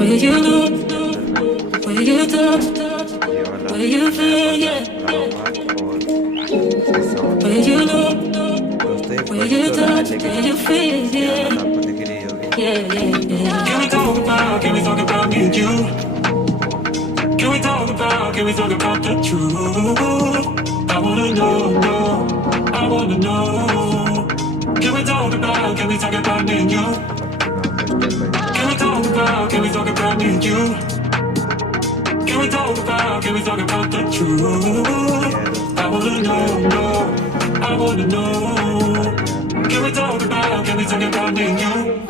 Will you look? Will you talk? Will you feel? Yeah. Will you look? Will you touch? Will you feel? Yeah. Yeah, yeah, yeah. Can we talk about me and you? Can we talk about the truth? I wanna know, I wanna know. Can we talk about me and you? Can we talk about me and you? Can we talk about the truth? I wanna know, I wanna know. Can we talk about me and you?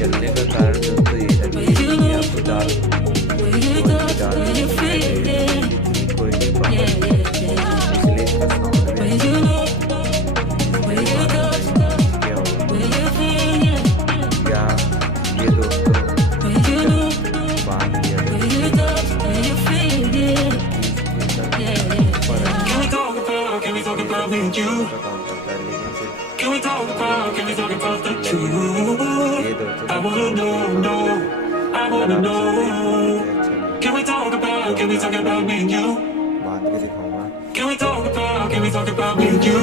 जलने का कारण दोस्तों ये है कि आपको दाल कोई नहीं पा इसलिए इसका साउंड क्या होगा क्या ये दोस्तों बांध दिया Can we talk about the truth? I wanna know, I wanna know. Can we talk about me and you? बांध के दिखाऊंगा Can we talk about me and you?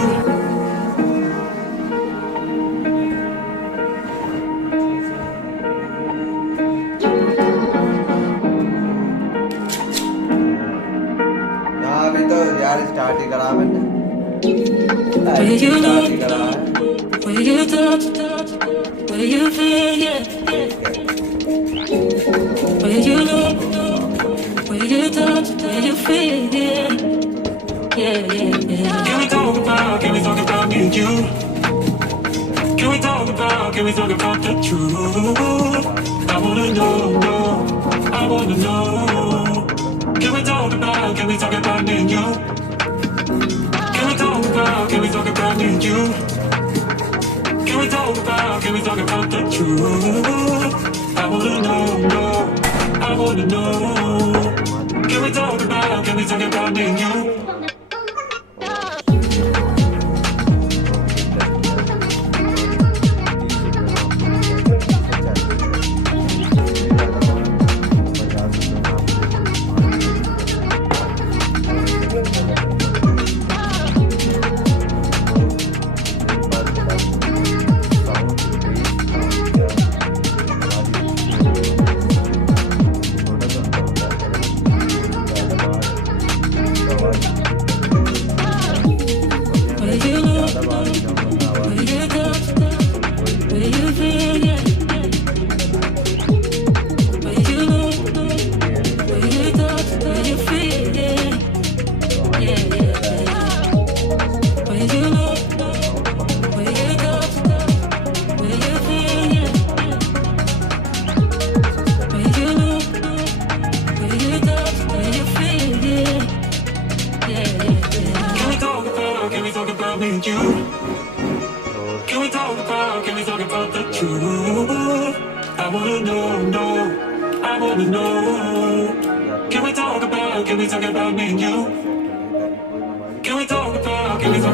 अभी तो यार स्टार्ट ही करा मैंने Will you look? Will you touch? Will you feel? Yeah. Will you look? Will you touch? Will you feel? Yeah. Yeah, yeah, yeah. Can we talk about me and you? Can we talk about the truth? I wanna know, I wanna know. Can we talk about me and you? Can we talk about me and you? Can we talk about the truth? I wanna know, I wanna know. Can we talk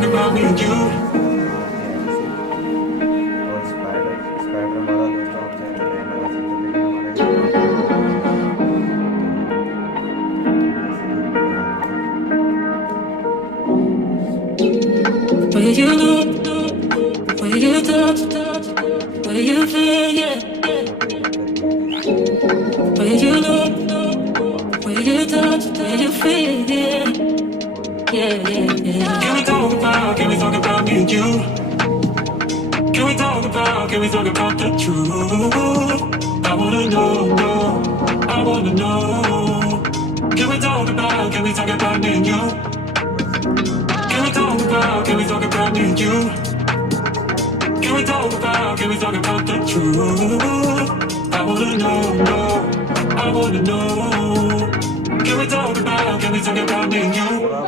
about me and you? Will you look? Will you touch? Will you feel? Yeah. Will you look? Will you touch? Will you feel? Yeah. Yeah, yeah, yeah. Can we talk about me and you? Can we talk about the truth? I wanna know, I wanna know. Can we talk about me and you? Can we talk about me and you? Can we talk about the truth? I wanna know, no, I wanna know. Can we talk about me and you?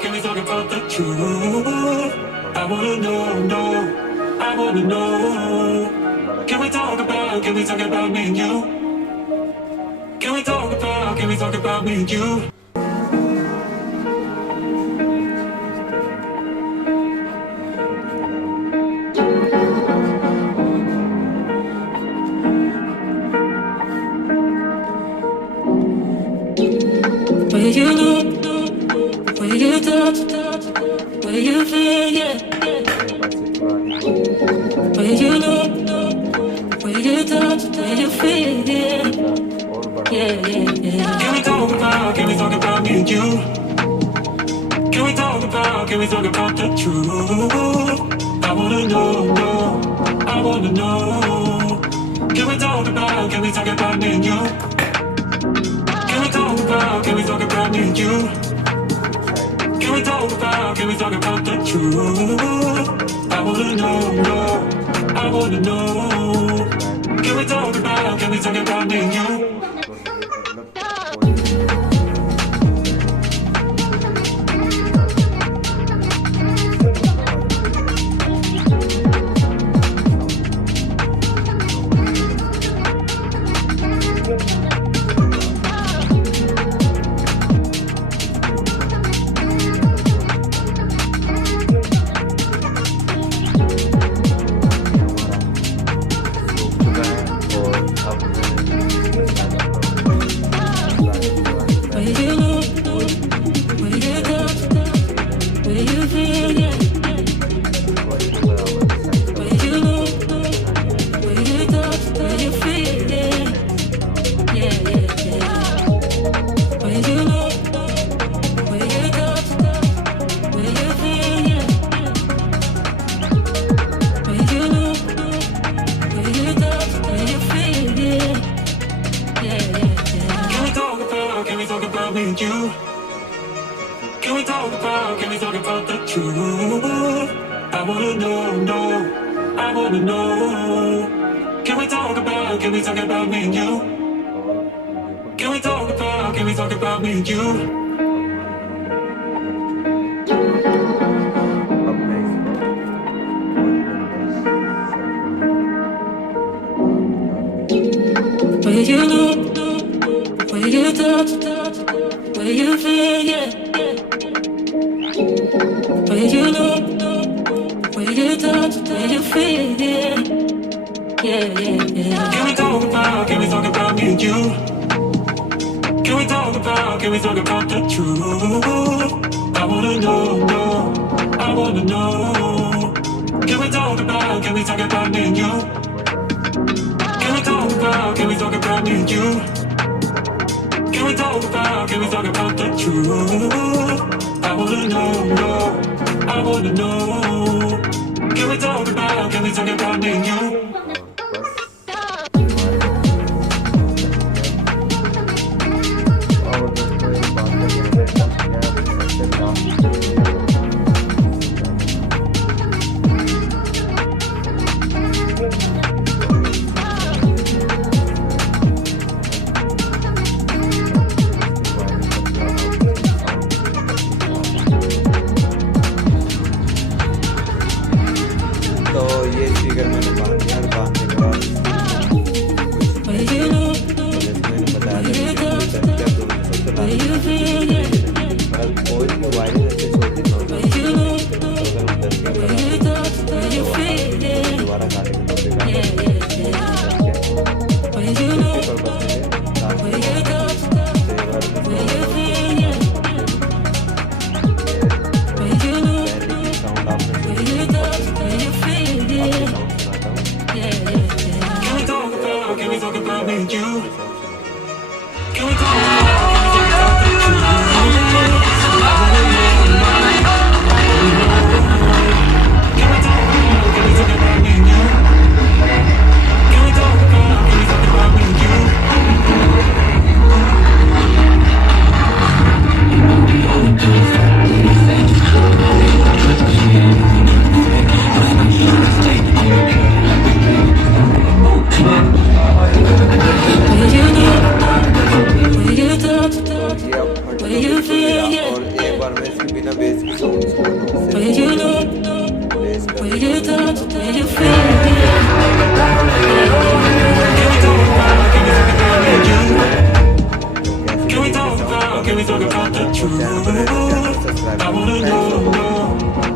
Can we talk about the truth? I wanna know, no, I wanna know. Can we talk about me and you? Can we talk about me and you? Where you look, where you touch, where you feel, yeah. Where you look, where you touch, where you feel, yeah. Yeah. Can we talk about me and you? Can we talk about the truth? I wanna know, no, I wanna know. Can we talk about me and you? Can we talk about me and you? Can we talk about the truth? I wanna know, no, I wanna know. Can we talk about me and you? Can we talk about the truth? I wanna know, no, I wanna know. Can we talk about me and you? Can we talk about me and you? Where you look, where you touch, where you feel, yeah. Where you look, where you touch, where you feel, yeah. Can we talk about me and you? Can we talk about the truth? I wanna know, no, I wanna know. Can we talk about me and you? Can we talk about me and you? Can we talk about the truth? I wanna know, no, I wanna know. Can we talk about me and you? touch, where you feel it.